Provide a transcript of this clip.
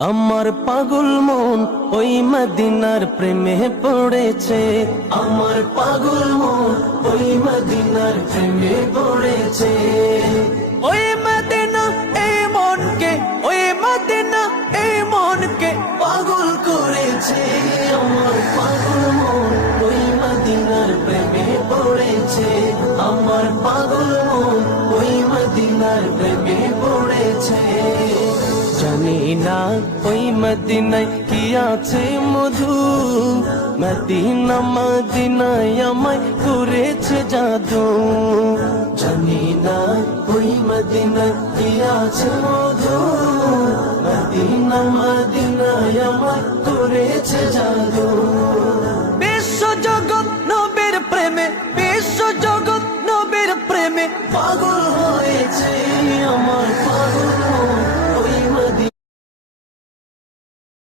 আমার পাগল মন ওই মদিনার প্রেমে পড়েছে। আমার পাগল মন ওই মদিনার প্রেমে পড়েছে। ওই মদিনা এই মনকে, ওই মদিনা এই মনকে পাগল করেছে। আমার পাগল মন ওই মদিনার প্রেমে পড়েছে। আমার পাগল মন ওই মদিনার প্রেমে পড়েছে। জানি না ওই মদিনায় কি আছে মধু, মদিনা মদিনায় আমায় করেছে জাদু। জানি না ওই মদিনায় কি আছে মধু, মদিনা মদিনায় আমায় করেছে জাদু। বিশ্ব জগৎ নবীর প্রেমে, বিশ্ব জগৎ নবীর প্রেমে পাগল হয়েছে আমার